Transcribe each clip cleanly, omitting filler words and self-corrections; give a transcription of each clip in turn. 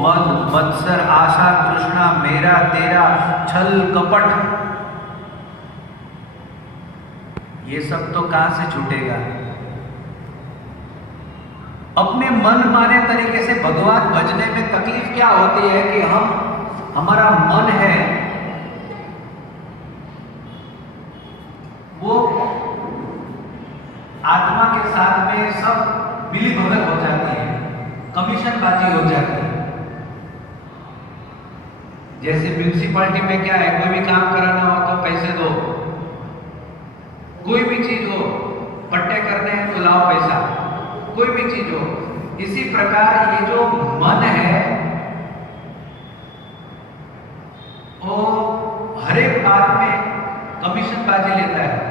मद मत्सर आशा तृष्णा मेरा तेरा छल कपट, ये सब तो कहां से छूटेगा। अपने मन माने तरीके से भगवान भजने में तकलीफ क्या होती है कि हमारा मन है वो आत्मा के साथ में सब मिली भगत हो जाती है, कमीशनबाजी हो जाती है। जैसे म्यूनिसिपालिटी में क्या है, कोई भी काम कराना हो तो पैसे दो, कोई भी चीज हो, पट्टे करने हैं तो लाओ पैसा, कोई भी चीज हो। इसी प्रकार ये जो मन है वो हर एक बात में कमीशनबाजी लेता है।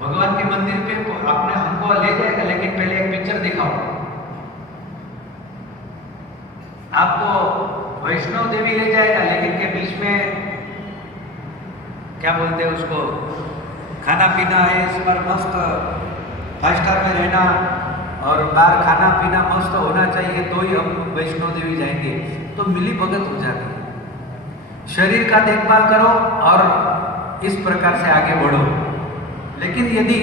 भगवान के मंदिर पे अपने हमको ले जाएगा, लेकिन पहले एक पिक्चर दिखाओ। आपको वैष्णव देवी ले जाएगा, लेकिन के बीच में क्या बोलते हैं उसको, खाना पीना है, इस पर मस्त 5 स्टार में रहना और बाहर खाना पीना मस्त होना चाहिए, तो ही हम वैष्णव देवी जाएंगे। तो मिली भगत हो जाती है। शरीर का देखभाल करो और इस प्रकार से आगे बढ़ो। लेकिन यदि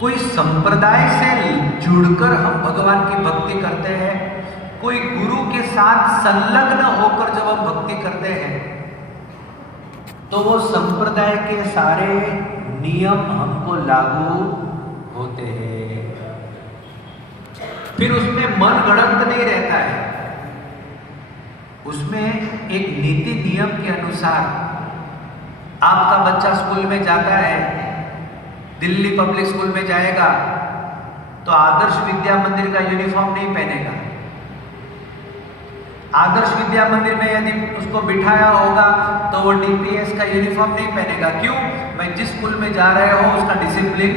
कोई संप्रदाय से जुड़कर हम भगवान की भक्ति करते हैं, कोई गुरु के साथ संलग्न होकर जब हम भक्ति करते हैं, तो वो संप्रदाय के सारे नियम हमको लागू होते हैं। फिर उसमें मन गढ़ंत नहीं रहता है, उसमें एक नीति नियम के अनुसार आपका बच्चा स्कूल में जाता है, दिल्ली पब्लिक स्कूल में जाएगा तो आदर्श विद्या मंदिर का यूनिफॉर्म नहीं पहनेगा। आदर्श विद्या मंदिर में यदि उसको बिठाया होगा तो वो डीपीएस का यूनिफॉर्म नहीं पहनेगा। क्यों? मैं जिस स्कूल में जा रहे हो उसका डिसिप्लिन,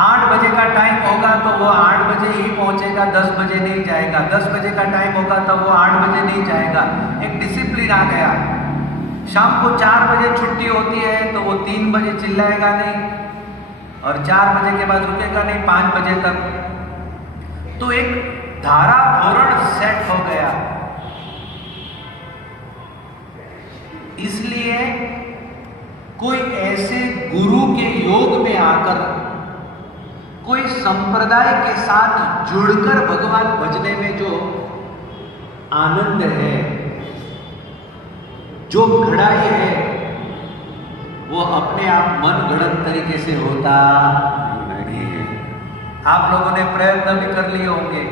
8 बजे का टाइम होगा तो वो 8 बजे ही पहुंचेगा, 10 बजे नहीं जाएगा। 10 बजे का टाइम होगा तो वो 8 बजे नहीं जाएगा। एक डिसिप्लिन आ गया। शाम को 4 बजे छुट्टी होती है तो वो 3 बजे चिल्लाएगा नहीं और 4 बजे के बाद रुकेगा नहीं 5 बजे तक। तो एक धारा धोरण सेट हो गया। इसलिए कोई ऐसे गुरु के योग में आकर, कोई संप्रदाय के साथ जुड़कर भगवान भजने में जो आनंद है, जो घड़ाई है, वो अपने आप मन गढ़ंत तरीके से होता नहीं है। आप लोगों ने प्रयत्न भी कर लिए होंगे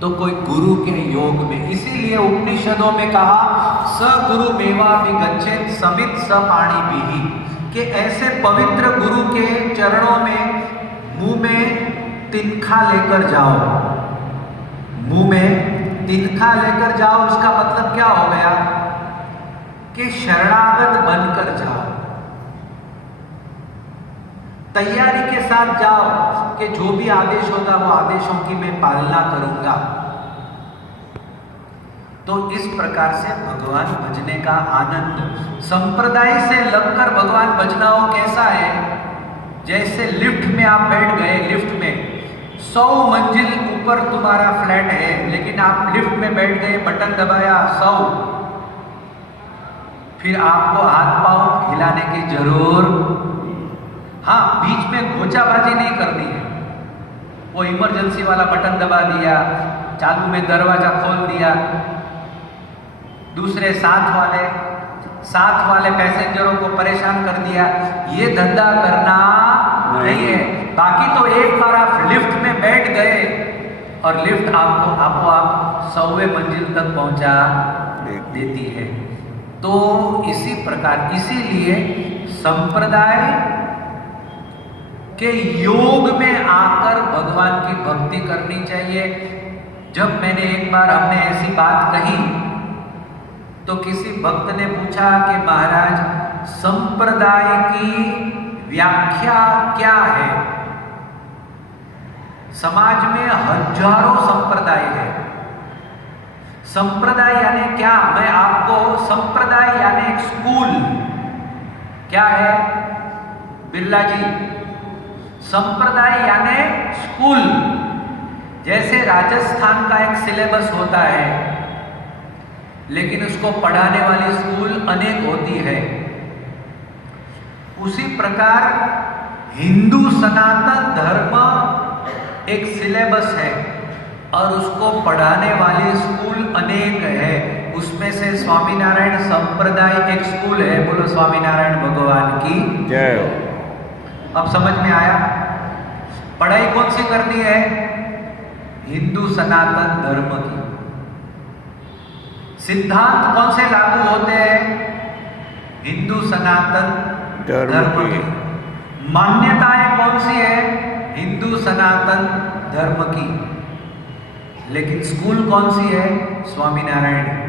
तो कोई गुरु के योग में। इसीलिए उपनिषदों में कहा स गुरु मेवा विगच्छेत समित स पाणी बिहि, कि ऐसे पवित्र गुरु के चरणों में मुंह में तिनखा लेकर जाओ। मुंह में तिनखा लेकर जाओ, उसका मतलब क्या हो गया कि शरणागत बनकर जाओ, तैयारी के साथ जाओ कि जो भी आदेश होगा वो आदेशों की मैं पालना करूंगा। तो इस प्रकार से भगवान भजने का आनंद, संप्रदाय से लगकर भगवान भजना हो कैसा है, जैसे लिफ्ट में आप बैठ गए, लिफ्ट में 100 मंजिल ऊपर तुम्हारा फ्लैट है, लेकिन आप लिफ्ट में बैठ गए, बटन दबाया 100, फिर आपको हाथ पांव हिलाने की जरूर, हाँ, बीच में घोचाबाजी नहीं करनी है। वो इमरजेंसी वाला बटन दबा दिया, चालू में दरवाजा खोल दिया, दूसरे साथ वाले पैसेंजरों को परेशान कर दिया, ये धंधा करना नहीं है। बाकी तो एक बार आप लिफ्ट में बैठ गए और लिफ्ट आपको आप 100वें मंजिल तक पहुंचा देती है। तो इसी प्रकार, इसीलिए संप्रदाय के योग में आकर भगवान की भक्ति करनी चाहिए। जब हमने ऐसी बात कही तो किसी भक्त ने पूछा कि महाराज, संप्रदाय की व्याख्या क्या है? समाज में हजारों संप्रदाय है। संप्रदाय यानी क्या? मैं आपको, संप्रदाय यानी एक स्कूल क्या है बिरला जी? संप्रदाय यानी स्कूल। जैसे राजस्थान का एक सिलेबस होता है, लेकिन उसको पढ़ाने वाली स्कूल अनेक होती है, उसी प्रकार हिंदू सनातन धर्म एक सिलेबस है और उसको पढ़ाने वाली स्कूल अनेक है। उसमें से स्वामीनारायण संप्रदाय एक स्कूल है। बोलो स्वामीनारायण भगवान की जय। अब समझ में आया? पढ़ाई कौन सी करनी है? हिंदू सनातन धर्म की। सिद्धांत कौन से लागू होते हैं? हिंदू सनातन धर्म की। मान्यताएं कौन सी है? हिंदू सनातन धर्म की। लेकिन स्कूल कौन सी है? स्वामीनारायण